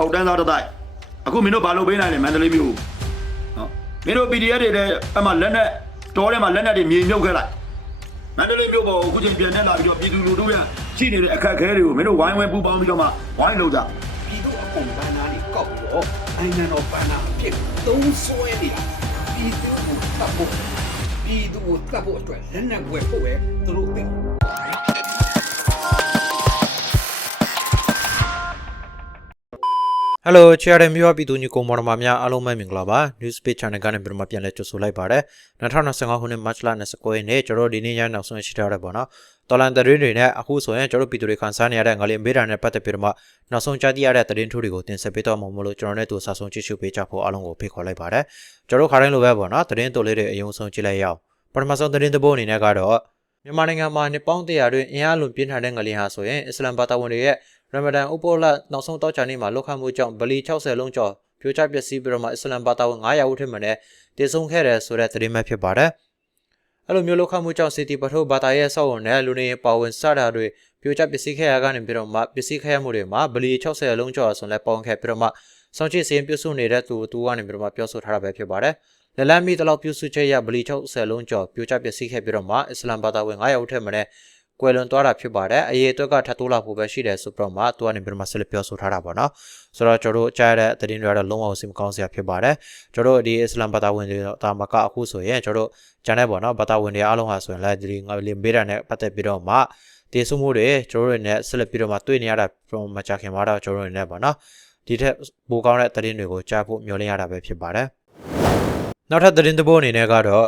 အောက်တန်းသားတစ်တိုက်အခုမင်းတို့ဘာလုပ်ပေးနိုင်လဲမန္တလေးမြို့နော်မင်းတို့ PDF တွေလည်းအမှလက်နဲ့တောထဲမှာလက်နဲ့တွေမြေမြုပ်ခဲ့လိုက်မန္တလေးမြို့ပေါ်ကိုအခုချိန်ပြန်နေလာပြီးတော့ပြည်သူလူထုရဲ့ရှိနေတဲ့အခက်အခဲတွေကိုမင်းတို့ဝိုင်းဝန်းပူးပေါင်းပြီးတော့မှဝိုင်းလို့ကြပြည်သူအကုန်ဘန်းနာတွေကောက်ပြီးတော့နိုင်ငံတော်ဘန်းနာအဖြစ်သုံးဆွဲနေတာပြည်သူကိုတတ်ဖို့ပြည်သူကိုတတ်ဖို့အတွက်လက်နက်ဝယ်ဖို့ပဲသူတို့သိ ဟယ်လိုချာရမျိုးပြည်သူညီကိုမော်ဒမာများအားလုံးပဲမင်္ဂလာပါ News Page Channel ကနေပြန်မပြန်လဲကြိုဆိုလိုက်ပါတယ်2025ခုနှစ် March လ29ရက်နေ့ကျွန်တော်ဒီနေ့ညနောက်ဆုံးရှိထားတဲ့ပေါ့နော်တော်လန်သတင်းတွေနဲ့အခုဆိုရင်ကျွန်တော်ပြည်သူတွေခန်းစားနေရတဲ့ငလင်မေးတာနဲ့ပတ်သက်ပြီးတော့မှနောက်ဆုံးကြားသိရတဲ့သတင်းထိုးတွေကိုတင်ဆက်ပေးတော့မှာမလို့ကျွန်တော်နဲ့တူဆာဆုံးကြည့်ရှုပေးကြဖို့အားလုံးကိုဖိတ်ခေါ်လိုက်ပါတယ်ကျွန်တော်ခါတိုင်းလိုပဲပေါ့နော်သတင်းတိုလေးတွေအယုံဆုံးကြည့်လိုက်ရအောင်ပထမဆုံးသတင်းတစ်ပုဒ်အနေနဲ့ကတော့မြန်မာနိုင်ငံမှာနှစ်ပေါင်းတရာတွင်အင်အားလွန်ပြင်းထန်တဲ့ငလင်ဟာဆိုရင်အစ္စလမ်ဘာသာဝင်တွေရဲ့ ရမဒန်ဥပ္ပိုလနောက်ဆုံးတောက်ချာနေ့မှာလောက်ခမှုကြောင့်ဗလီ60လုံးကျော်ပြိုကျပျက်စီးပြီးတော့မှအစ္စလမ်ဘာသာဝင်900ဦးထက်မနည်းတည်ဆုံခဲ့တယ်ဆိုတဲ့သတင်းမှဖြစ်ပါတယ်။အဲ့လိုမျိုးလောက်ခမှုကြောင့်စီတီပထိုးဘာသာရဲ့ဆောက်ဝင်တဲ့လူနေပါဝင်စတာတွေပြိုကျပျက်စီးခဲ့ရကနေပြီးတော့မှပျက်စီးခဲ့ရမှုတွေမှာဗလီ60လုံးကျော်ဆိုလည်းပေါင်းခဲ့ပြီးတော့မှစောင့်ကြည့်စရင်ပြုစုနေတဲ့သူသူကနေပြီးတော့မှပြောဆိုထားတာပဲဖြစ်ပါတယ်။လက်လမ်းမီတလောက်ပြုစုချက်ရဗလီ60လုံးကျော်ပြိုကျပျက်စီးခဲ့ပြီးတော့မှအစ္စလမ်ဘာသာဝင်900ဦးထက်မနည်း ကွယ်လွန်သွားတာဖြစ်ပါတယ်အရေးအတွက်ကထပ်တိုးလာဖို့ပဲရှိတယ်ဆိုတော့မှသူကနေပြီးတော့မှဆက်လက်ပြောဆိုထားတာပေါ့နော်ဆိုတော့ကျွန်တော်တို့ကြားရတဲ့သတင်းတွေကတော့လုံးဝစိတ်မကောင်းစရာဖြစ်ပါတယ်ကျွန်တော်တို့ဒီအစ္စလမ်ဘာသာဝင်တွေတာမကအခုဆိုရင်ကျွန်တော်တို့ဂျန်တဲ့ပေါ့နော်ဘာသာဝင်တွေအားလုံးဟာဆိုရင်လည်းဒီငါလင်ပေးတာနဲ့ပတ်သက်ပြီးတော့မှတည်ဆုမှုတွေကျွန်တော်တို့နဲ့ဆက်လက်ပြီးတော့မှတွေ့နေရတာမကြခင်မှာတော့ကျွန်တော်တို့နဲ့ပေါ့နော်ဒီထက်ပိုကောင်းတဲ့သတင်းတွေကိုကြားဖို့မျှော်လင့်ရတာပဲဖြစ်ပါတယ်နောက်ထပ်သတင်းတစ်ပုဒ်အနေနဲ့ကတော့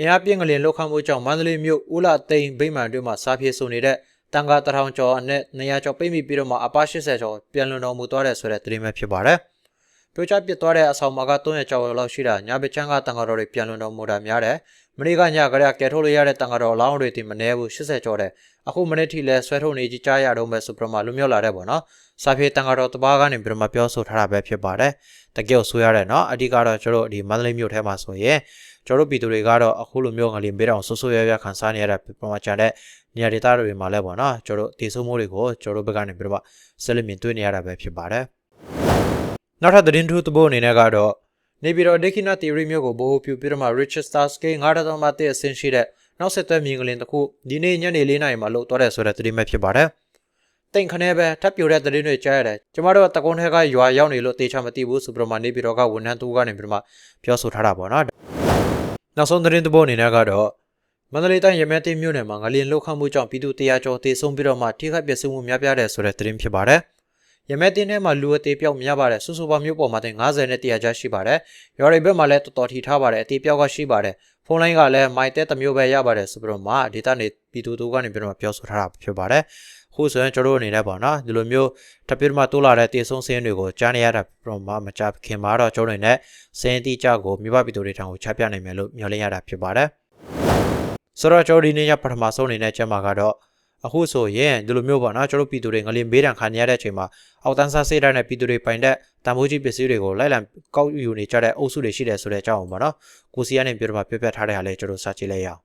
အင်အားပြင်းကလေးလောက်ခမှုကြောင့်မန္တလေးမြို့ဦးလာသိန်းဗိမာန်တွင်မှစားပြေဆိုနေတဲ့တန်ခါတထောင်ကျော်အနက်200ကျော်ပိတ်မိပြီးတော့မှအပါ80ကျော်ပြန်လွန်တော်မူသွားတဲ့ဆိုတဲ့သတင်းပဲဖြစ်ပါတယ်။ပြောချပစ်သွားတဲ့အဆောင်မှာက300ကျော်လောက်ရှိတာညာဘချမ်းကတန်ခါတော်တွေပြန်လွန်တော်မူတာများတယ်။မနေ့ကညကရကဲထုတ်လို့ရတဲ့တန်ခါတော်အလောင်းတွေတင်မနေဘူး80ကျော်တဲ့အခုမနေ့ထိလဲဆွဲထုတ်နေကြကြားရတော့မဲ့ဆိုပြမလူမျိုးလာတဲ့ပေါ့နော်။စားပြေတန်ခါတော်တပားကနေပြီးတော့မှပြောဆိုထားတာပဲဖြစ်ပါတယ်။တကယ်ဆိုရတဲ့နော်အဓိကတော့ကျွန်တော်ဒီမန္တလေးမြို့ထဲမှာဆိုရင် ကျွန်တော်တို့ပြည်သူတွေကတော့အခုလိုမျိုးငလင်ပေးတော့ဆွဆွရရခံစားနေရတဲ့ပုံမှန်ကြတဲ့နေရာဒေသတွေမှာလည်းပေါ့နော်ကျွန်တော်တို့တည်ဆုံမှုတွေကိုကျွန်တော်တို့ဘက်ကနေပြီးတော့ဆက်လက်မြင်တွေ့နေရတာပဲဖြစ်ပါတယ်နောက်ထပ်သတင်းထူးသဘောအနေနဲ့ကတော့နေပြည်တော်ဒိခိနာ theory မျိုးကိုဘိုးပြူပြီးတော့မှ Richard Starsky 9.3တဲ့အဆင့်ရှိတဲ့နောက်ဆက်တွဲမြင်ကလေးတစ်ခုဒီနေ့ညနေ4နာရီမှာလို့သွားတယ်ဆိုတဲ့သတင်းပဲဖြစ်ပါတယ်တိန်ခနဲပဲထပ်ပြိုတဲ့သတင်းတွေကြားရတယ်ကျမတို့ကတကုန်းထဲကရွာရောက်နေလို့တေချာမသိဘူးဆိုပြီးတော့မှနေပြည်တော်ကဝန်ထမ်းသူကနေပြီးတော့မှပြောဆိုထားတာပေါ့နော် နောက်ဆုံးသတင်းသဘောအနေနဲ့ကတော့မန္တလေးတိုင်းရမဲတိမြို့နယ်မှာငလျင်လှုပ်ခတ်မှုကြောင့်ပြည်သူတရားကျော်တေဆုံးပြီးတော့မှထိခိုက်ပျက်စီးမှုများပြားတယ်ဆိုတဲ့သတင်းဖြစ်ပါတယ်ရမဲတင်ထဲမှာလူအသေးပြောက်များပါတယ်စုစုပေါင်းမြို့ပေါ်မှာတင်90နဲ့100ကျရှိပါတယ်ရွာတွေဘက်မှာလည်းတော်တော်ထိထားပါတယ်အသေးပြောက်ကရှိပါတယ်ဖုန်းလိုင်းကလည်းမိုက်တဲ့တစ်မျိုးပဲရပါတယ်ဆိုပြီးတော့မှဒေတာနေပြည်သူတို့ကနေပြီးတော့ပြောဆိုထားတာဖြစ်ပါတယ် ခုဆိုရင်ကျွန်တော်တို့အနေနဲ့ပေါ့နော်ဒီလိုမျိုးတပြည့်မှတိုးလာတဲ့တေဆုံးစင်းတွေကိုကြားနေရတာပြမမကြခင်မှာတော့ကျွန်တော်တို့နဲ့စင်းတိကြကိုမိဘပြည်သူတွေထံကိုချပြနိုင်မယ်လို့မျှော်လင့်ရတာဖြစ်ပါတယ်ဆိုတော့ကျွန်တော်ဒီနေ့ညပထမဆုံးအနေနဲ့ကျမကတော့အခုဆိုရင်ဒီလိုမျိုးပေါ့နော်ကျွန်တော်ပြည်သူတွေငလင်မေးတံခံရတဲ့အချိန်မှာအောက်တန်းစားစေးတဲ့ပြည်သူတွေပိုင်တဲ့တန်ဖိုးကြီးပစ္စည်းတွေကိုလိုက်လံကောက်ယူနေကြတဲ့အုပ်စုတွေရှိတယ်ဆိုတဲ့အကြောင်းပေါ့နော်ကိုစီကနေပြောတော့ပြပြထားတဲ့ဟာလေးကျွန်တော်စကြည့်လိုက်ရအောင်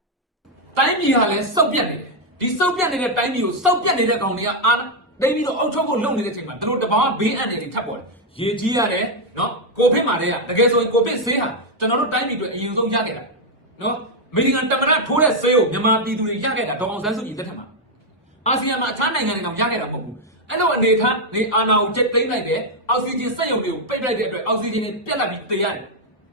တိုင်းပြည်ကလည်းစောက်ပြတ်နေတယ် ဒီစောက်ပြတ်နေတဲ့တိုင်းပြည်ကိုစောက်ပြတ်နေတဲ့ကောင်တွေကအာတိတ်ပြီးတော့အောက်ထုတ်ဖို့လုပ်နေတဲ့အချိန်မှာတို့တဘာဘေးအန္တရာယ်တွေထပ်ပေါ်တယ်ရေကြီးရတယ်နော်ကိုဖစ်မာတဲ့ကတကယ်ဆိုရင်ကိုဖစ်ဆေးဟာကျွန်တော်တို့တိုင်းပြည်အတွက်အရင်ဆုံးရခဲ့တာနော်အမေရိကန်တမန်ထိုးတဲ့ဆေးကိုမြန်မာပြည်သူတွေရခဲ့တာဒေါအောင်ဆန်းစုကြည်လက်ထက်မှာအာဆီယံမှာအခြားနိုင်ငံတွေတောင်ရခဲ့တာမဟုတ်ဘူးအဲ့လိုအနေထားနေအာနာကိုချက်သိမ်းလိုက်တယ်အောက်ဆီဂျင်စက်ရုံတွေကိုပိတ်လိုက်တဲ့အတွက်အောက်ဆီဂျင်တွေပြတ်လာပြီးသေရတယ်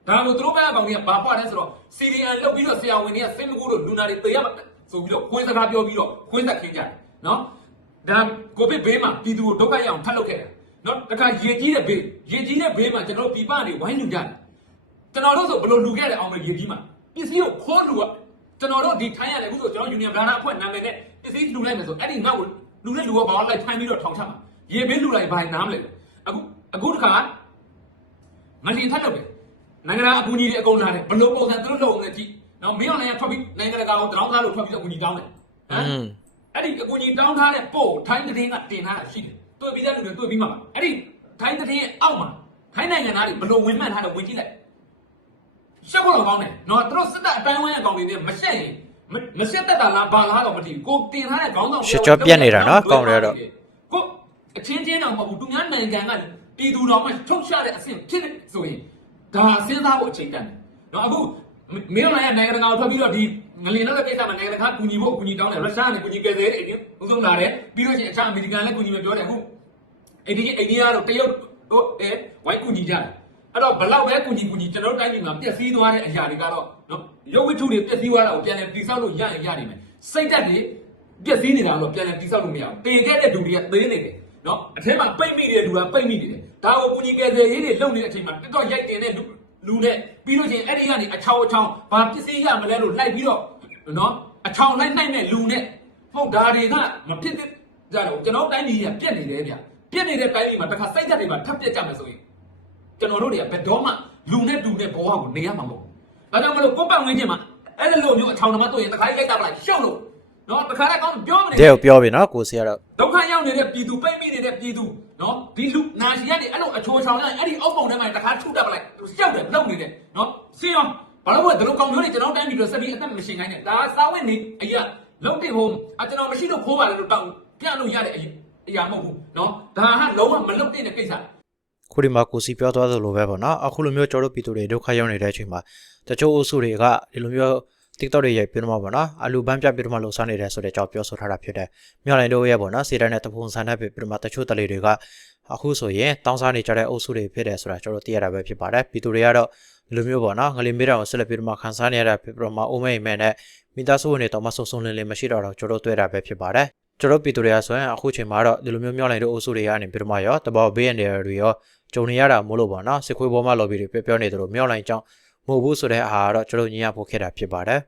ဒါကိုသူတို့ဘက်ကကောင်တွေကဘာပွားလဲဆိုတော့ CDN လုတ်ပြီးတော့ဆရာဝန်တွေကစိတ်မကူလို့လူနာတွေသေရမှာ ဆိုပြီးတော့ခွင်းစကားပြောပြီးတော့ခွင်းသက်ခင်းကြတယ်နော်ဒါကိုဗစ်ဘေးမှာပြည်သူကိုဒုက္ခရအောင်ထပ်လုပ်ခဲ့တာနော်တခါရေကြီးတဲ့ဘေးရေကြီးတဲ့ဘေးမှာကျွန်တော်တို့ပြည်ပနေဝိုင်းလူကြတယ်ကျွန်တော်တို့ဆိုဘယ်လိုလူခဲ့တယ်အောင်မရေကြီးမှာပစ္စည်းကိုခိုးလူကကျွန်တော်တို့ဒီထိုင်းရတယ်အခုဆိုကျွန်တော်ယူနီယံဘလာနာအဖွဲ့နာမည်နဲ့ပစ္စည်းလူလိုက်မယ်ဆိုအဲ့ဒီနောက်လူနဲ့လူကဘာလို့လိုက်ထိုင်းပြီးတော့ထောင်ချမှာရေဘေးလူလိုက်ဘာနားမလဲအခုအခုတခါမလီထပ်လုပ်တယ်နိုင်ငံတော်အကူအညီတွေအကုန်လာတယ်ဘလို့ပုံစံသူတို့လုပ်အောင်လဲကြည့် နော်မင်းအောင်လည်းထွက်ပြီးနိုင်ငံတကာကိုတောင်းထားလို့ထွက်ပြီးအကူအညီတောင်းတယ်ဟမ်အဲ့ဒီအကူအညီတောင်းထားတဲ့ပို့ထိုင်းသတင်းကတင်ထားတာရှိတယ်တွေ့ပြီးတဲ့လူတွေတွေ့ပြီးမှပါအဲ့ဒီထိုင်းသတင်းရဲ့အောက်မှာထိုင်းနိုင်ငံသားတွေဘလို့ဝင်မှန်ထားတယ်ဝင်ကြည့်လိုက်ရှက်ဖို့တော့ကောင်းတယ်နော်သူတို့စစ်တပ်အတိုင်းဝိုင်းအကောင်တွေနဲ့မရှက်ရင်မရှက်တတ်တာလားဘာလားတော့မသိဘူးကိုတင်ထားတဲ့ခေါင်းဆောင်ကိုအချင်းချင်းတော့မဟုတ်ဘူးသူများနိုင်ငံကပြည်သူတော်မှထုတ်ရှာတဲ့အဆင့်ဖြစ်နေဆိုရင်ဒါစဉ်းစားဖို့အချိန်တန်တယ်နော်အခု မင်းတို့လည်းနိုင်ငံတကာကိုထွက်ပြီးတော့ဒီငလင်တော့ကိစ္စမှာနိုင်ငံတကာကူညီဖို့ကူညီတောင်းတယ်ရုရှားနဲ့ကူညီကယ်ဆယ်တယ်ဥဆုံးလာတယ်ပြီးတော့ချင်းအခြားအမေရိကန်လည်းကူညီမယ်ပြောတယ်အခုအိန္ဒိယအိန္ဒိယတို့တရုတ်တို့အဲဝိုင်းကူညီကြတယ်အဲ့တော့ဘလောက်ပဲကူညီကူညီကျွန်တော်တို့တိုင်းပြည်မှာပျက်စီးသွားတဲ့အရာတွေကတော့နော်ရုပ်ဝတ္ထုတွေပျက်စီးသွားတာကိုပြန်လည်တည်ဆောက်လို့ရရင်ရနိုင်မယ်စိတ်ဓာတ်တွေပျက်စီးနေတာတော့ပြန်လည်တည်ဆောက်လို့မရဘူးတင်ခဲ့တဲ့လူတွေကသေးနေတယ်နော်အထက်မှာပိတ်မိတဲ့လူကပိတ်မိနေတယ်ဒါကိုကူညီကယ်ဆယ်ရေးတွေလုပ်နေတဲ့အချိန်မှာတက်တော့ရိုက်တင်တဲ့လူ လူနဲ့ပြီးလို့ချင်းအဲ့ဒီကနေအချောင်းအချောင်းဘာပစ္စည်းရမလဲလို့လိုက်ပြီးတော့နော်အချောင်းလိုက်နိုင်တဲ့လူနဲ့ဟုတ်ဒါတွေကမဖြစ်တဲ့ကြတော့ကျွန်တော်တိုင်းပြည်ကပြက်နေတယ်ဗျပြက်နေတဲ့တိုင်းပြည်မှာတစ်ခါစိတ်ဓာတ်တွေမှာထပ်ပြက်ကြမယ်ဆိုရင်ကျွန်တော်တို့တွေကဘယ်တော့မှလူနဲ့လူနဲ့ဘဝကိုနေရမှာမဟုတ်ဘူး။ဒါကြောင့်မလို့ကိုယ့်ပတ်ဝန်းကျင်မှာအဲ့ဒီလိုမျိုးအချောင်တမတွေ့ရင်တခါကြီးလိုက်တာမလားရှုံလို့ နော်တခါလည်းကောင်းပြောမနေတဲ့ကိုပြောပြီနော်ကိုစီကတော့ဒုက္ခရောက်နေတဲ့ပြည်သူပိတ်မိနေတဲ့ပြည်သူနော်ဒီလူနာရှိကနေအဲ့လိုအချိုးချောင်လိုက်အဲ့ဒီအောက်ပုံထဲမှာတခါထုတတ်ပလိုက်ရှောက်တယ်လုံနေတယ်နော်စီအောင်ဘာလို့လဲဒီလိုကောင်မျိုးတွေကျွန်တော်တိုင်းပြည်တော့စပြီးအသက်မရှင်နိုင်နဲ့ဒါစာဝတ်နေအရာလုံတဲ့ဟိုအကျွန်တော်မရှိလို့ခိုးပါလေလို့တောင်းပြလို့ရတဲ့အရာမဟုတ်ဘူးနော်ဒါဟာလုံးဝမလုံတဲ့ကိစ္စခုဒီမှာကိုစီပြောသွားသလိုပဲပေါ့နော်အခုလိုမျိုးကျွန်တော်တို့ပြည်သူတွေဒုက္ခရောက်နေတဲ့အချိန်မှာတချို့အုပ်စုတွေကဒီလိုမျိုး TikTok တွေရိုက်ပြီးတော့မှပေါ့နော်အလူပန်းပြပြီးတော့မှလှုပ်ရှားနေတယ်ဆိုတဲ့အကြောင်းပြောဆိုထားတာဖြစ်တယ်မြောက်လိုင်းတို့ရဲ့ပေါ့နော်စီတန်နဲ့တပုံစံနဲ့ပြီးတော့မှတချို့တလေတွေကအခုဆိုရင်တောင်းစားနေကြတဲ့အုပ်စုတွေဖြစ်တယ်ဆိုတာကျွန်တော်သိရတာပဲဖြစ်ပါတယ်ပြည်သူတွေကတော့ဒီလိုမျိုးပေါ့နော်ငလင်မေးတာကိုဆက်လက်ပြီးတော့မှခန်းစားနေရတာဖြစ်ပြီးတော့မှအိုးမိတ်မဲနဲ့မိသားစုဝင်တွေတော့မှဆုံဆုံလင်းလင်းမရှိတော့တော့ကျွန်တော်တွေ့တာပဲဖြစ်ပါတယ်ကျွန်တော်ပြည်သူတွေကဆိုရင်အခုချိန်မှာတော့ဒီလိုမျိုးမြောက်လိုင်းတို့အုပ်စုတွေကနေပြီးတော့မှရောတဘောဘေးရန်တွေရောကြုံနေရတာမို့လို့ပေါ့နော်စစ်ခွေးပေါ်မှာ lobby တွေပြောပြောနေတယ်လို့မြောက်လိုင်းကြောင်း မဟုတ်ဘူးဆိုတဲ့အားကတော့ကျွန်တော်ညင်ရဖို့ခဲ့တာဖြစ်ပါတယ်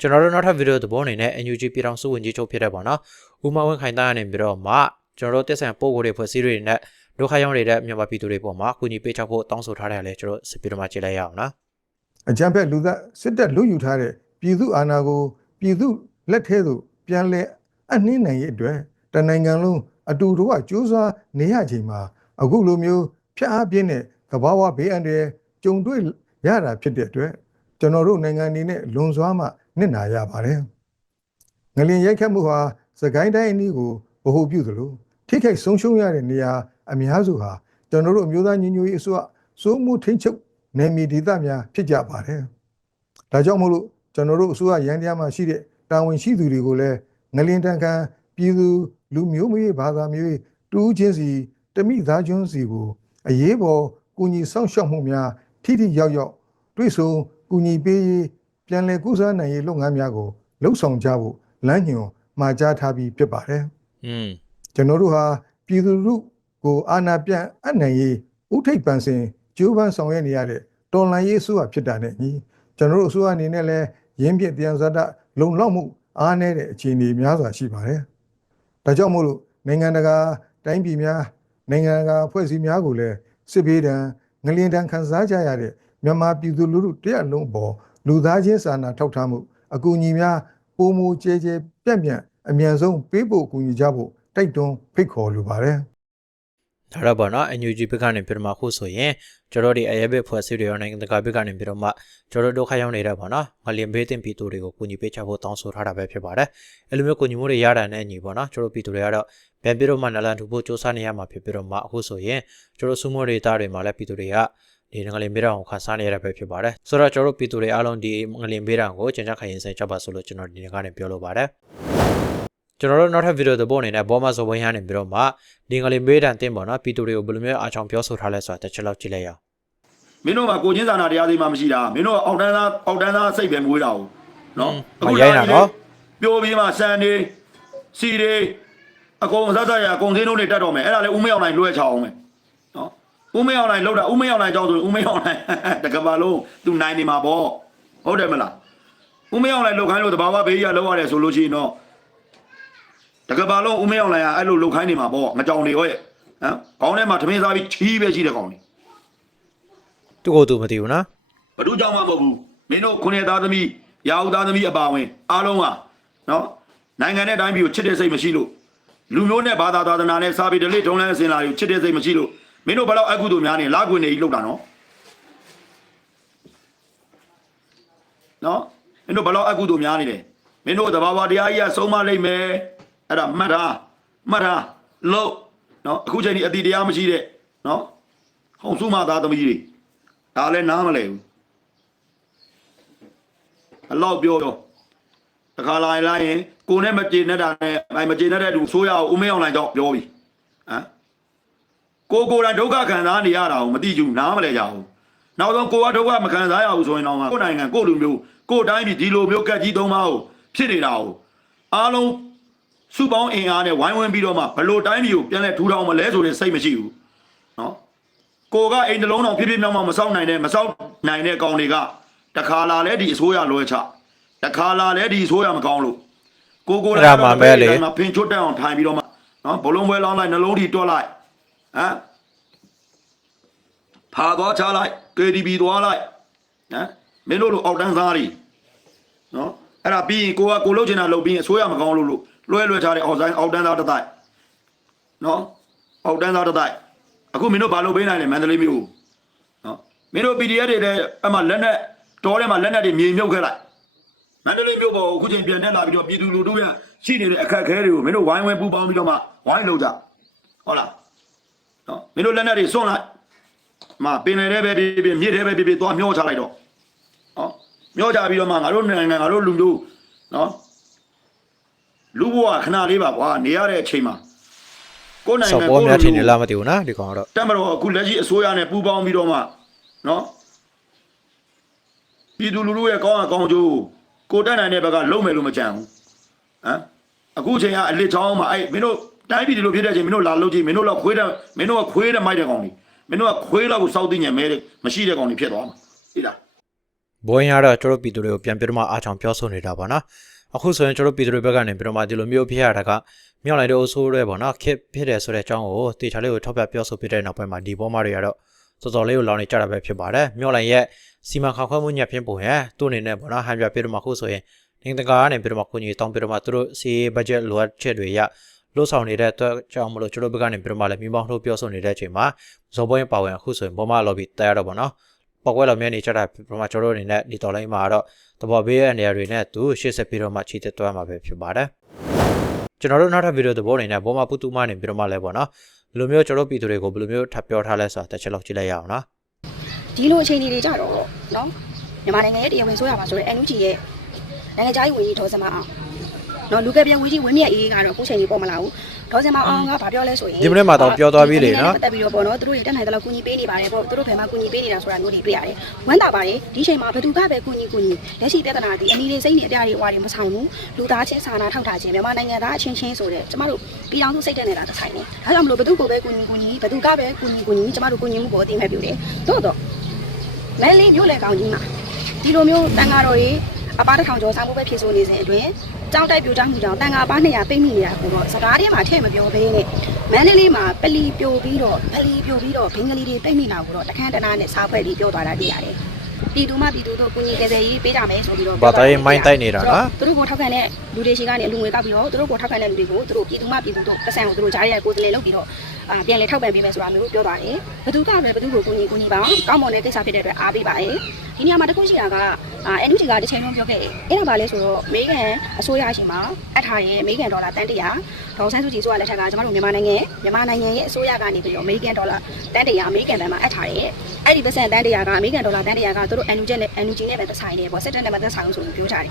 ကျွန်တော်တို့နောက်ထပ်ဗီဒီယိုသဘောအနေနဲ့ NUG ပြည်ထောင်စုဝန်ကြီးချုပ်ဖြစ်တဲ့ပေါ့နော်ဦးမဝင်းခိုင်သားကနေပြီးတော့မှကျွန်တော်တို့တက်ဆန်ပို့ကိုတွေဖွဲ့စည်းတွေနဲ့ဒုက္ခရောက်နေတဲ့မြန်မာပြည်သူတွေပေါ်မှာကူညီပေးချဖို့တောင်းဆိုထားတယ်လေကျွန်တော်စစ်ပြီးတော့မှကြည့်လိုက်ရအောင်နော်အကြံဖက်လူသက်စစ်တပ်လူယူထားတဲ့ပြည်သူအာဏာကိုပြည်သူလက်ထဲသို့ပြန်လဲအနှင်းနိုင်ရဲ့အတွက်တနိုင်ငံလုံးအတူတူကကြိုးစားနေရချိန်မှာအခုလိုမျိုးဖျက်အားပြင်းတဲ့သဘာဝဘေးအန္တရာယ်ကြုံတွေ့ ရတာဖြစ်တဲ့အတွက်ကျွန်တော်တို့နိုင်ငံအနေနဲ့လွန်စွာမှနစ်နာရပါတယ်။ငလင်ရိုက်ခတ်မှုဟာစကိုင်းတိုင်းအနည်းကိုဗဟုပြုသလိုထိခိုက်ဆုံးရှုံးရတဲ့နေရာအများစုဟာကျွန်တော်တို့အမျိုးသားညီညွတ်ရေးအစိုးရစိုးမှုထိန်းချုပ်နယ်မြေဒေသများဖြစ်ကြပါတယ်။ဒါကြောင့်မို့လို့ကျွန်တော်တို့အစိုးရရန်တရားမှာရှိတဲ့တာဝန်ရှိသူတွေကိုလည်းငလင်တန်ခံပြည်သူလူမျိုးမျိုးဘာသာမျိုးတူးချင်းစီတမိသားချင်းစီကိုအရေးပေါ်ကူညီဆောင်ရှောက်မှုများ ထိထိရောက်ရောက်တွေ့ဆုံကူညီပေးရေးပြန်လည်ကုစားနိုင်ရေးလုပ်ငန်းများကိုလှုပ်ဆောင်ကြဖို့လမ်းညွှန်မှာကြားထားပြီးဖြစ်ပါတယ်။อืมကျွန်တော်တို့ဟာပြည်သူလူထုကိုအာဏာပြန်အပ်နိုင်ရေးဥထိပ်ပန်စင်ကျိုးပန်းဆောင်ရွက်နေရတဲ့တော်လှန်ရေးအစိုးရဖြစ်တာနဲ့ညီကျွန်တော်တို့အစိုးရအနေနဲ့လည်းရင်းပြတရားဇာတလုံလောက်မှုအားနည်းတဲ့အခြေအနေများစွာရှိပါတယ်။ဒါကြောင့်မို့လို့နိုင်ငံတကာတိုင်းပြည်များနိုင်ငံတကာအဖွဲ့အစည်းများကိုလည်းစစ်ဘေးဒဏ် ငလျင်ဒဏ်ခံစားကြရတဲ့မြန်မာပြည်သူလူထုတရက်လုံးအပေါ်လူသားချင်းစာနာထောက်ထားမှုအကူအညီများပုံမူကျဲကျဲပြန့်ပြန့်အမြန်ဆုံးပေးဖို့အကူအညီကြဖို့တိုက်တွန်းဖိတ်ခေါ်လိုပါတယ် ဒါတော့ပေါ့နော် NUG ဘက်ကနေပြီးတော့မှခုဆိုရင်ကျွန်တော်တို့ဒီအရေးဘက်ဖွဲ့စည်းတွေရောနိုင်ငံတကာဘက်ကနေပြီးတော့မှကျွန်တော်တို့ဒုက္ခရောက်နေတဲ့ပေါ့နော်ငလျင်ဘေးတင်ပြည်သူတွေကိုကူညီပေးချဖို့တောင်းဆိုထားတာပဲဖြစ်ပါတယ်အဲ့လိုမျိုးကူညီမှုတွေရတာနဲ့ညီပေါ့နော်ကျွန်တော်တို့ပြည်သူတွေကတော့ပြန်ပြီးတော့မှနလန်ထူဖို့စ조사နေရမှာဖြစ်ပြီးတော့မှအခုဆိုရင်ကျွန်တော်စုမိုးဒေတာတွေမှာလည်းပြည်သူတွေကဒီငလျင်ဘေးတောင်ကိုခန်းစားနေရတာပဲဖြစ်ပါတယ်ဆိုတော့ကျွန်တော်တို့ပြည်သူတွေအားလုံးဒီငလျင်ဘေးတောင်ကိုကျန်ကြခိုင်ရင်ဆိုင်ကြပါဆိုလို့ကျွန်တော်ဒီနေ့ကနေပြောလိုပါတယ် ကျွန်တော်တို့နောက်ထပ်ဗီဒီယိုသဘောအနေနဲ့ဘောမဆိုဝင်းရနေပြီးတော့မှဒီငလျင်ဘေးတန်တင်ပေါ့နော်ပြည်သူတွေကိုဘယ်လိုမျိုးအားချောင်ပြောဆိုထားလဲဆိုတာတစ်ချက်လောက်ကြည့်လိုက်ရအောင်မင်းတို့ကကိုချင်းစာနာတရားသိမှမရှိတာမင်းတို့ကအောက်တန်းသားအောက်တန်းသားစိတ်ပဲမွေးတာ ਉ နော်မရိုင်းတာနော်ပြိုပြီးမှစံနေစီတွေအကုန်စသရအကုန်စင်းတို့နေတက်တော့မယ်အဲ့ဒါလေဦးမေအောင်နိုင်လွှဲချအောင်မယ်နော်ဦးမေအောင်နိုင်လောက်တာဦးမေအောင်နိုင်ကြောင်းဆိုဦးမေအောင်နိုင်တကဘာလုံးသူနိုင်နေမှာပေါ့ဟုတ်တယ်မလားဦးမေအောင်နိုင်လောက်ခိုင်းလို့တဘာဝဘေးကြီးကလောက်ရတယ်ဆိုလို့ရှိရင်တော့ တကဘာလုံးဦးမေအောင်နိုင်ကအဲ့လိုလောက်ခိုင်းနေမှာပေါ့ငကြောင်တွေဟောရဲ့ဟမ်ခေါင်းထဲမှာသမင်းစားပြီးချီးပဲရှိတဲ့ကောင်တွေသူ့ကိုယ်သူမသိဘူးနော်ဘ누구ကြောင့်မှမဟုတ်ဘူးမင်းတို့ခုနှစ်သားသမီးရာဟုသားသမီးအပါဝင်အားလုံးဟာနော်နိုင်ငံနဲ့တိုင်းပြည်ကိုချစ်တဲ့စိတ်မရှိလို့လူမျိုးနဲ့ဘာသာသာသနာနဲ့စာပေဓလေ့ထုံးလန်းအစဉ်လာတွေကိုချစ်တဲ့စိတ်မရှိလို့မင်းတို့ဘယ်တော့အကုသိုလ်များနေလာခွင့်နေကြီးလောက်တာနော်နော်မင်းတို့ဘယ်တော့အကုသိုလ်များနေတယ်မင်းတို့သဘာဝတရားကြီးကဆုံးမလိုက်မယ် အဲ့ဒါမှတ်ထားမှတ်ထားလို့နော်အခုချိန်ဒီအတိတရားမရှိတဲ့နော်ဟောင်စုမသားသမီးတွေဒါလည်းနားမလဲဘူးအလောက်ပြောတော့တခါလာရင်လာရင်ကိုနဲ့မကျေနပ်တာနဲ့အဲမကျေနပ်တဲ့သူဆိုးရအောင်ဦးမင်းအောင်လိုင်းတော့ပြောပြီဟမ်ကိုကိုယ်တိုင်ဒုက္ခခံစားနေရတာကိုမသိဘူးနားမလဲကြဘူးနောက်ဆုံးကိုကဒုက္ခမခံစားရဘူးဆိုရင်တော့ကိုယ်နိုင်ငံကိုယ်လူမျိုးကိုယ်တိုင်းပြည်ဒီလိုမျိုးကက်ကြီးသုံးပါးကိုဖြစ်နေတာကိုအားလုံး စုပေါင်းအင်အားနဲ့ဝိုင်းဝန်းပြီးတော့မှဘလို့တိုင်းပြည်ကိုပြန်လဲထူထောင်မလဲဆိုတဲ့စိတ်မရှိဘူးနော်ကိုကအိမ်တစ်လုံးတော်ဖြစ်ဖြစ်မြောက်မှမစောင့်နိုင်တဲ့မစောင့်နိုင်တဲ့ကောင်တွေကတခါလာလဲဒီအစိုးရလွှဲချတခါလာလဲဒီအစိုးရမကောင်းလို့ကိုကိုအဲ့ဒါမှပဲလေမဖင်ချွတ်တက်အောင်ထိုင်ပြီးတော့မှနော်ဘလုံးပွဲလောင်းလိုက်နှလုံးထီတွက်လိုက်ဟမ်ဖာသွားချလိုက် KDB သွားလိုက်ဟမ်မင်းတို့လိုအောက်တန်းသားတွေနော်အဲ့ဒါပြီးရင်ကိုကကိုလှုပ်ချင်တာလှုပ်ပြီးရင်အစိုးရမကောင်းလို့လို့ လွှဲလွှဲချတဲ့အောက်ဆိုင်အောက်တန်းသားတစ်တိုက်နော်အောက်တန်းသားတစ်တိုက်အခုမင်းတို့ဘာလုပ်ပေးနိုင်လဲမန္တလေးမြို့နော်မင်းတို့ PDF တွေလည်းအမှလက်နဲ့တောထဲမှာလက်နဲ့တွေမြေမြုပ်ခဲ့လိုက်မန္တလေးမြို့ပေါ်အခုချိန်ပြန်တက်လာပြီးတော့ပြည်သူလူထုရရှိနေတဲ့အခက်အခဲတွေကိုမင်းတို့ဝိုင်းဝန်းပူးပေါင်းပြီးတော့မှဝိုင်းလုပ်ကြဟုတ်လားနော်မင်းတို့လက်နဲ့တွေစွန့်လိုက်မပင်လယ်ထဲပဲဖြစ်ဖြစ်မြစ်ထဲပဲဖြစ်ဖြစ်သွားမျောချလိုက်တော့နော်မျောချပြီးတော့မှငါတို့နိုင်ငံငါတို့လူမျိုးနော် လူဘဝခဏလေးပါကွာနေရတဲ့အချိန်မှာကိုယ်နိုဆော့င်ငံပေါ်ကိုများယ်ထင်လူနေမျိုးလားမသိဘူးနော်ဒီကောင်ကတော့တက်မတော်အခုလက်ရှိအစိုးရနဲ့ပူးပေါင်းပြီးတော့မှနော်ပြည်သူလူထုရဲ့ကောင်းအကောင်းကျိုးကိုတက်နိုင်တဲ့ဘက်ကလုံးမယ်လို့မကြံဘူးဟမ်အခုချိန်ကအလစ်ချောင်းမှာအဲ့မင်းတို့တိုင်းပြည်ဒီလိုဖြစ်တဲ့အချိန်မင်းတို့လာလုပ်ကြည့်မင်းတို့တော့ခွေးတဲ့မင်းတို့ကခွေးတဲ့မိုက်တဲ့ကောင်တွေမင်းတို့ကခွေးလောက်ကိုစောက်သိညံမဲတဲ့မရှိတဲ့ကောင်တွေဖြစ်သွားမှာသိလားဘိုးရင်ကတော့ကျွန်တော်ပြည်သူတွေကိုပြန်ပြတော့မှအားချောင်ပြောဆိုနေတာပါနော် အခုဆိုရင်ကျွန်တော်ပြည်သူတွေဘက်ကနေပြီးတော့မှဒီလိုမျိုးဖြစ်ရတာကမြောက်လိုက်တဲ့အဆိုးတွေပေါ့နော်ခစ်ဖြစ်တယ်ဆိုတဲ့အကြောင်းကိုတေချာလေးကိုထောက်ပြပြောဆိုပြတဲ့နောက်ပိုင်းမှာဒီဘောမတွေကတော့စောစောလေးကိုလောင်းနေကြတာပဲဖြစ်ပါတယ်မြောက်လိုက်ရဲ့စီမံခန့်ခွဲမှုညက်ဖြစ်ပုံရသူ့အနေနဲ့ပေါ့နော်ဟန်ပြပြတော့မှခုဆိုရင်နိုင်ငံတကာကနေပြီးတော့မှကိုကြီးတောင်းပြတော့မှသူတို့စီဘတ်ဂျက်လိုအပ်ချက်တွေရလို့ဆောင်နေတဲ့အတွက်ကြောင့်မလို့ကျွန်တော်ဘက်ကနေပြီးတော့မှလည်းမိမောင်းထုတ်ပြောဆိုနေတဲ့အချိန်မှာဇော်ဘွင်းပါဝင်အခုဆိုရင်ဘောမလော်ဘီတဲရတော့ပေါ့နော်ပောက်ကွဲလောင်မြဲနေကြတာပြမကျွန်တော်တို့အနေနဲ့ဒီတော်လိုင်းမှာတော့ တဘောဘေးရဲ့အနေအရာတွေနဲ့သူရှေ့ဆက်ပြီးတော့မှချီတက်သွားမှာပဲဖြစ်ပါတယ်ကျွန်တော်တို့နောက်ထပ်ဗီဒီယိုသဘောအနေနဲ့ဘောမပုတုမနေပြီးတော့မှလဲပေါ့နော်ဘယ်လိုမျိုးကျွန်တော်တို့ပြည်သူတွေကိုဘယ်လိုမျိုးထပ်ပြောထားလဲဆိုတာတစ်ချက်လောက်ကြည့်လိုက်ရအောင်နော်ဒီလိုအခြေအနေတွေကြတော့နော်မြန်မာနိုင်ငံရဲ့တရားဝင်ဆိုရပါဆိုတော့ NUG ရဲ့နိုင်ငံခြားရေးဝန်ကြီးဒေါ်စမအောင်နော်လူကပြန်ဝန်ကြီးဝင်းမြတ်အေးကတော့ခုချိန်ကြီးပေါ်မလာဘူး ဒေါ်စမအောင်ကဘာပြောလဲဆိုရင်ဒီမနေ့မှာတော့ပြောသွားပြီလေနော်ပတ်သက်ပြီးတော့ပေါ့နော်သူတို့တွေတက်နိုင်တယ်လို့ကူညီပေးနေပါတယ်ပေါ့သူတို့ဘယ်မှာကူညီပေးနေတာဆိုတာမျိုးတွေတွေ့ရတယ်ဝမ်းသာပါတယ်ဒီချိန်မှာဘယ်သူကပဲကူညီကူညီလက်ရှိပြဿနာဒီအနည်းလေးစိတ်နေအပြားတွေဟွာတွေမဆိုင်ဘူးလူသားချင်းစာနာထောက်ထားခြင်းမြန်မာနိုင်ငံသားအချင်းချင်းဆိုတဲ့ကျမတို့ပြည်အောင်စုစိတ်တက်နေတာတစ်ဆိုင်နေဒါကြောင့်မလို့ဘယ်သူကိုပဲကူညီကူညီဘယ်သူကပဲကူညီကူညီကျမတို့ကူညီမှုကိုအသိမဲ့ပြုတယ်တို့တော့မဲလေးမြို့လေကောင်ကြီးမှာဒီလိုမျိုးတန်ဃာတော်ကြီးအပားတစ်ထောင်ကျော်စာမှုပဲဖြစ်ဆိုနေစဉ်အတွင်း ကြောင်းတိုက်ပြိုကြောင်းမှုကြောင့်တန်ဃာအပား200ပိတ်မိနေတာကိုတော့စကားထဲမှာထည့်မပြောဘဲနဲ့မန္တလေးမှာပလီပြိုပြီးတော့ပလီပြိုပြီးတော့ဘင်္ဂလီတွေပိတ်မိလာကိုတော့တခန်းတနာနဲ့စားဖွဲ့ပြီးပြောသွားတာတွေ့ရတယ်ပြည်သူမှပြည်သူတို့ကုညီကြယ်ရေးပေးကြမယ်ဆိုပြီးတော့ဘာသာရေးမိုင်းတိုက်နေတာနော်သူတို့ကိုထောက်ခံတဲ့လူတွေရှိကနေအလူငွေကောက်ပြီးတော့သူတို့ကိုထောက်ခံတဲ့လူတွေကိုသူတို့ပြည်သူမှပြည်သူတို့ပတ်စံကိုသူတို့ကြားရတဲ့ကိုယ်စားလှယ်လုပ်ပြီးတော့အာ ပြန်လေထောက်ပံ့ပေးမယ်ဆိုတာမျိုးပြောသွားတယ်ဘယ်သူကပဲဘယ်သူကိုကိုညီကိုညီပါကောင်းမွန်တဲ့ကိစ္စဖြစ်တဲ့အတွက်အားပေးပါရဲ့ဒီနေရာမှာတစ်ခုရှိတာကအာ NUG ကတစ်ချိန်လုံးပြောခဲ့တယ်အဲ့ဒါပါလဲဆိုတော့အမေရိကန်အစိုးရရှင်မှာအထားရဲ့အမေရိကန်ဒေါ်လာတန်တရာဒေါ်ဆန်းစုကြည်ဆိုရလက်ထက်ကကျွန်တော်တို့မြန်မာနိုင်ငံမြန်မာနိုင်ငံရဲ့အစိုးရကနေပြီးတော့အမေရိကန်ဒေါ်လာတန်တရာအမေရိကန်ဘဏ်မှာအထားရဲ့အဲ့ဒီပတ်စံတန်တရာကအမေရိကန်ဒေါ်လာတန်တရာကသူတို့ NUG နဲ့ NUG နဲ့ပဲသက်ဆိုင်တယ်ပေါ့စစ်တပ်နဲ့ပဲသက်ဆိုင်လို့ဆိုပြီးပြောကြတယ်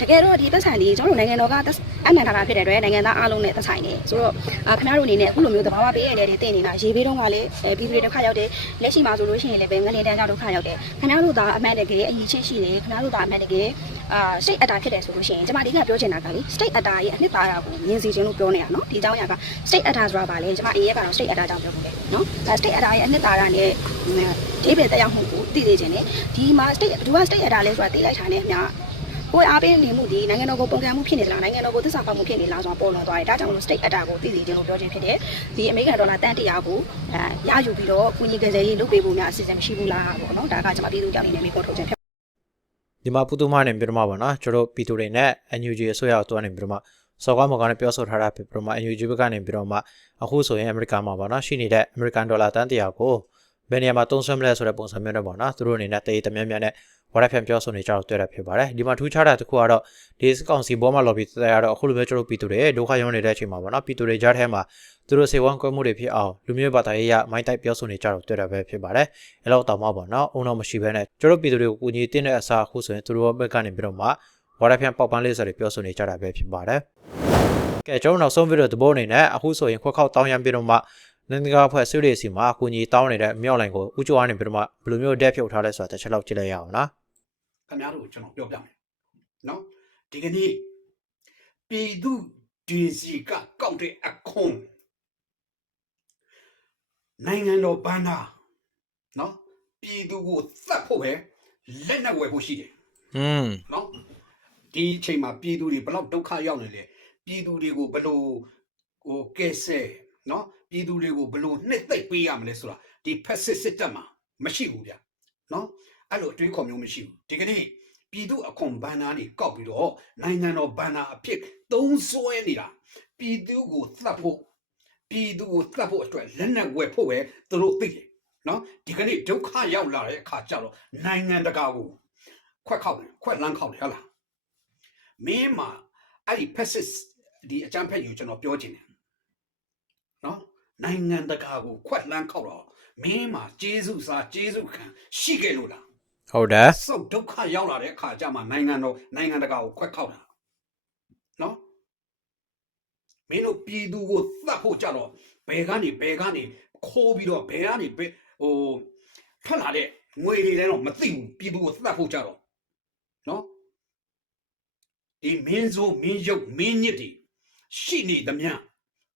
တကယ်တော့ဒီသက်ဆိုင်လေးကျွန်တော်တို့နိုင်ငံတော်ကသက် အမှန်ထားတာဖြစ်တဲ့အတွက်နိုင်ငံသားအားလုံးနဲ့သက်ဆိုင်တယ်ဆိုတော့အာခင်ဗျားတို့အနေနဲ့အခုလိုမျိုးသဘာဝပေးရတဲ့တွေတင့်နေတာရေဘေးတုန်းကလည်းအဲပြည်သူတွေဒုက္ခရောက်တယ်လက်ရှိမှာဆိုလို့ရှိရင်လည်းပဲငလင်တန်းကြောင့်ဒုက္ခရောက်တယ်ခင်ဗျားတို့သာအမှန်တကယ်အရင်ချင်းရှိတယ်ခင်ဗျားတို့သာအမှန်တကယ်အာ state atta ဖြစ်တယ်ဆိုလို့ရှိရင်ကျွန်မဒီကပြောချင်တာကလေ state atta ရဲ့အနှစ်သာရကိုမြင်စီခြင်းလို့ပြောနေတာနော်ဒီအကြောင်းအရာက state atta ဆိုတာဗာလေကျွန်မအရင်ကတော့ state atta ကြောင့်ပြောဘူးလေနော်အဲ state atta ရဲ့အနှစ်သာရနဲ့ဒီပဲတက်ရောက်မှုကိုသိသိခြင်းနဲ့ဒီမှာ state ဒူက state atta လဲဆိုတာသိလိုက်တာနဲ့အများ ကိုယ်အားပေးနေမှုဒီနိုင်ငံတော်ကိုပုံကံမှုဖြစ်နေလားနိုင်ငံတော်ကိုသစ္စာဖောက်မှုဖြစ်နေလားဆိုတာပေါ်လွန်သွားတယ်ဒါကြောင့်မလို့ state atta ကိုသိသိခြင်းလို့ပြောခြင်းဖြစ်တယ်ဒီအမေရိကန်ဒေါ်လာတန်တရာကိုအဲရယူပြီးတော့ကုညီကယ်ဆယ်ရေးလုပ်ပေးဖို့များအစီအစဉ်မရှိဘူးလားပေါ့နော်ဒါကကျွန်မပြည်သူကြောင့်နေနေပြီးပေါ်ထုတ်ခြင်းဖြစ်ဒီမှာပုတုမနေပြီးတော့မှပေါ့နော်ကျွန်တော်ပြည်သူတွေနဲ့ NUG အစိုးရအတူအနေပြီးတော့မှစော်ကားမကောင်းနဲ့ပြောဆိုထားတာဖြစ်ပြီးတော့မှ NUG ဘက်ကနေပြီးတော့မှအခုဆိုရင်အမေရိကန်မှာပေါ့နော်ရှိနေတဲ့အမေရိကန်ဒေါ်လာတန်တရာကိုဘယ်နေရာမှာသုံးစွဲမလဲဆိုတဲ့ပုံစံမျိုးနဲ့ပေါ့နော်သူတို့အနေနဲ့တေးတမြဲမြဲနဲ့ ဝါရဖန်ပြောဆိုနေကြတော့တွေ့ရဖြစ်ပါတယ်ဒီမှာထူးခြားတာတစ်ခုကတော့ဒီစကောင်စီဘောမှာ lobby တက်ရတော့အခုလိုမျိုးကျွန်တော်ပြည်သူတွေဒုက္ခရောက်နေတဲ့အချိန်မှာပေါ့နော်ပြည်သူတွေကြားထဲမှာသူတို့စေဝမ်းကွဲမှုတွေဖြစ်အောင်လူမျိုးဘာသာရေးရမိုင်းတိုက်ပြောဆိုနေကြတော့တွေ့ရပဲဖြစ်ပါတယ်အဲ့လောက်တောင်မှပေါ့နော်အုံတော့မရှိဘဲနဲ့ကျွန်တော်ပြည်သူတွေကိုကူညီတင်တဲ့အစားအခုဆိုရင်သူတို့ဘက်ကနေပြီးတော့မှဝါရဖန်ပေါက်ပန်းလေးဆိုတွေပြောဆိုနေကြတာပဲဖြစ်ပါတယ်ကဲကျွန်တော်နောက်ဆုံးဗီဒီယိုသဘောအနေနဲ့အခုဆိုရင်ခွက်ခောက်တောင်းရမ်းပြီးတော့မှနိုင်ငံတကာဖွဲ့ဆွေးနွေးစီမှာအကူအညီတောင်းနေတဲ့မြောက်လိုင်ကိုဥကြိုအားနေပြီးတော့မှဘယ်လိုမျိုးတက်ဖြုတ်ထားလဲဆိုတာတစ်ချက်လောက်ကြည့်လိုက်ရအောင်နော် ခင်ဗျားတို့ကျွန်တော်ပြောပြမယ်နော်ဒီကနေ့ပြည်သူဒီစီကကောက်တဲ့အခွန်နိုင်ငံတော်ဘန္နာနော်ပြည်သူကိုသတ်ဖို့ပဲလက်နက်ဝယ်ဖို့ရှိတယ်อืมနော်ဒီအချိန်မှာပြည်သူတွေဘလောက်ဒုက္ခရောက်နေလဲပြည်သူတွေကိုဘလို့ဟိုကဲဆဲနော်ပြည်သူတွေကိုဘလို့နှစ်သိပ်ပေးရမလဲဆိုတာဒီဖက်စစ်စစ်တပ်မှာမရှိဘူးဗျနော် အဲ့လိုအတွေးခေါ်မျိုးမရှိဘူးဒီကနေ့ပြည်သူအခွန်ဘန်နာတွေကောက်ပြီးတော့နိုင်ငံတော်ဘန်နာအဖြစ်သုံးစွဲနေတာပြည်သူကိုသတ်ဖို့ပြည်သူကိုသတ်ဖို့အတွက်လက်နက်ဝယ်ဖို့ပဲသူတို့သိတယ်နော်ဒီကနေ့ဒုက္ခရောက်လာတဲ့အခါကျတော့နိုင်ငံတကာကိုခွက်ခောက်တယ်ခွက်လန်းခောက်တယ်ဟုတ်လားမင်းမအဲ့ဒီ passes ဒီအချမ်းဖက်ယူကျွန်တော်ပြောချင်တယ်နော်နိုင်ငံတကာကိုခွက်လန်းခောက်တော့မင်းမကျေးဇူးစားကျေးဇူးခံရှိခဲ့လို့လား ဟုတ်တယ်စောက်ဒုက္ခရောက်လာတဲ့အခါကျမှနိုင်ငံတော်နိုင်ငံတကာကိုခွက်ခောက်တာနော်မင်းတို့ပြည်သူကိုသတ်ဖို့ကြတော့ဘယ်ကနေဘယ်ကနေခိုးပြီးတော့ဘယ်ကနေဘယ်ဟိုထွက်လာတဲ့ငွေတွေလည်းတော့မသိဘူးပြည်သူကိုသတ်ဖို့ကြတော့နော်ဒီမင်းစိုးမင်းရုပ်မင်းညစ်တွေရှိနေသမျှ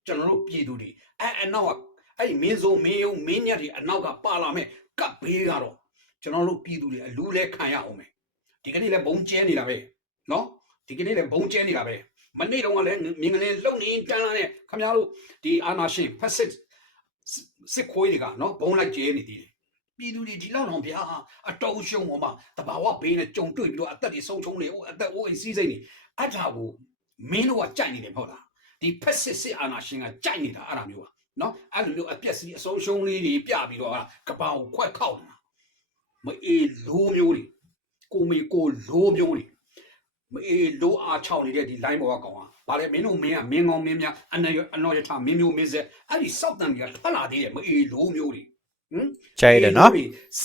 ကျွန်တော်တို့ပြည်သူတွေအဲအနောက်ကအဲ့ဒီမင်းစိုးမင်းရုပ်မင်းညက်တွေအနောက်ကပါလာမဲ့ကပ်ဘေးကတော့ ကျွန်တော်တို့ပြည်သူတွေအလူလဲခံရအောင်မယ်ဒီကနေ့လဲဘုံကျဲနေတာပဲနော်ဒီကနေ့လဲဘုံကျဲနေတာပဲမနေ့တုန်းကလဲမင်္ဂလင်းလုံနေတန်းလာနဲ့ခမရတို့ဒီအာနာရှင်ဖက်စစ်စစ်ခွေးတွေကနော်ဘုံလိုက်ကျဲနေသေးတယ်ပြည်သူတွေဒီလောက်တော့ဗျာအတုံးရှုံပေါ်မှာတဘာဝဘေးနဲ့ကြုံတွေ့ပြီးတော့အသက်တွေဆုံးချုံနေဟိုအသက်အိုးအိမ်စီးစိမ့်နေအဲ့ဒါကိုမင်းတို့ကကြိုက်နေတယ်မဟုတ်လားဒီဖက်စစ်စစ်အာနာရှင်ကကြိုက်နေတာအဲ့ဒါမျိုးပါနော်အဲ့လိုမျိုးအပြက်စီအဆုံးရှုံးလေးတွေပြပြီးတော့ကပောင်ခွက်ခောက်တာ မအေးလိုးမျိုးတွေကိုမေကိုလိုးမျိုးတွေမအေးလိုးအားချောင်းနေတဲ့ဒီ line ပေါ်ကကောင်อ่ะဗါလဲမင်းတို့မင်းကမင်းကောင်းမင်းများအနရအနော်ရထမင်းမျိုးမင်းဆက်အဲ့ဒီစောက်တန်တွေကထွက်လာသေးတယ်မအေးလိုးမျိုးတွေဟမ်ကြိုက်တယ်နော်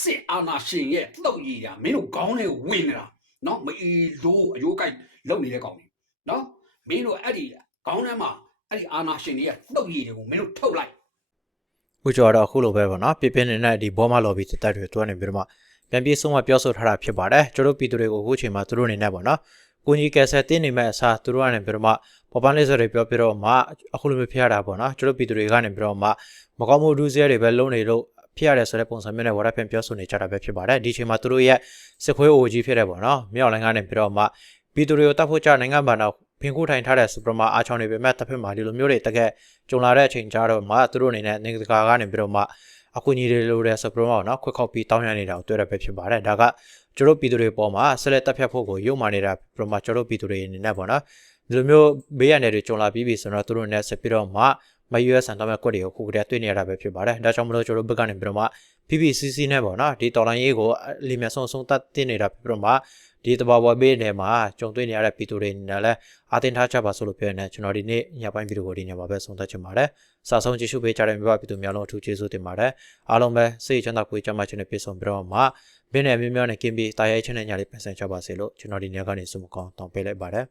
စစ်အာဏာရှင်ရဲ့လှုပ်ရည်တာမင်းတို့ခေါင်းထဲဝင်နေတာနော်မအီလို့အယိုးကိုက်လုံနေတဲ့ကောင်တွေနော်မင်းတို့အဲ့ဒီခေါင်းထဲမှာအဲ့ဒီအာဏာရှင်တွေရဲ့လှုပ်ရည်တွေကိုမင်းတို့ထုတ်လိုက် ဥကျော်တော့အခုလိုပဲပေါ့နော်ပြပြနေနဲ့ဒီဘောမလော်ဘီတက်တက်တွေတွန်းနေပြီးတော့မှပြန်ပြေးဆုံးမပြောဆိုထားတာဖြစ်ပါတယ်ကျွန်တော်ပြည်သူတွေကိုအခုချိန်မှာသူတို့အနေနဲ့ပေါ့နော်ကိုကြီးကယ်ဆယ်တင်းနေမဲ့အစားသူတို့ကနေပြီးတော့မှပေါ်ပန်းလေးဆိုတွေပြောပြတော့မှအခုလိုမျိုးဖြစ်ရတာပေါ့နော်ကျွန်တော်ပြည်သူတွေကနေပြီးတော့မှမကောင်းမှုဒုစရိုက်တွေပဲလုံးနေလို့ဖြစ်ရတယ်ဆိုတဲ့ပုံစံမျိုးနဲ့ဝရဖန်ပြောဆိုနေကြတာပဲဖြစ်ပါတယ်ဒီချိန်မှာသူတို့ရဲ့စစ်ခွေးအိုကြီးဖြစ်တယ်ပေါ့နော်မြောက်လိုင်းကနေပြီးတော့မှပြည်သူတွေကိုတတ်ဖို့ကြနိုင်ငံဘာနာ ဖင်ခုထိုင်ထားတဲ့စူပမာအားချောင်းတွေပဲမဲ့တစ်ဖက်မှာဒီလိုမျိုးတွေတကက်ကြုံလာတဲ့အချိန်ကြတော့မှသူတို့အနေနဲ့နိုင်ငံတကာကနေပြီးတော့မှအခုညီတွေလိုတဲ့စပရိုမောနော်ခွက်ခောက်ပြီးတောင်းရနေတာကိုတွေ့ရပဲဖြစ်ပါတယ်ဒါကကျတို့ပြည်သူတွေပေါ်မှာဆက်လက်တက်ဖြတ်ဖို့ကိုရုံမာနေတာပရိုမာကျတို့ပြည်သူတွေအနေနဲ့ပေါ့နော်ဒီလိုမျိုးဘေးရန်တွေကြုံလာပြီးပြီဆိုတော့သူတို့နဲ့ဆက်ပြီးတော့မှ မယူရဆန်တော့မဲ့ကွက်တွေကိုခုကတည်းကတွေ့နေရတာပဲဖြစ်ပါတယ်ဒါကြောင့်မလို့ကျတို့ဘက်ကနေပြီးတော့မှ PPCC နဲ့ပေါ့နော်ဒီတော်လိုင်းရေးကိုလီမြဆုံးဆုံးတတ်တင်နေတာပြီးတော့မှဒီတဘာဝဘေးတွေမှာကြုံတွေ့နေရတဲ့ပြည်သူတွေအနေနဲ့လည်းအသင်ထားချပါဆိုလို့ပြောနေကျွန်တော်ဒီနေ့ညပိုင်းဗီဒီယိုကိုဒီညမှာပဲဆုံးသက်ချင်ပါတယ်စာဆုံးကြည့်ရှုပေးကြတဲ့မိဘပြည်သူများလုံးအထူးကျေးဇူးတင်ပါတယ်အားလုံးပဲစိတ်ချမ်းသာကိုယ်ကျန်းမာခြင်းနဲ့ပြည့်စုံပြီးတော့မှဘင်းနဲ့မျိုးမျိုးနဲ့ကင်းပြီးတာယာချင်းနဲ့ညာလေးပြန်ဆင်ကြပါစေလို့ကျွန်တော်ဒီညကနေဆုမကောင်းတောင်းပေးလိုက်ပါတယ်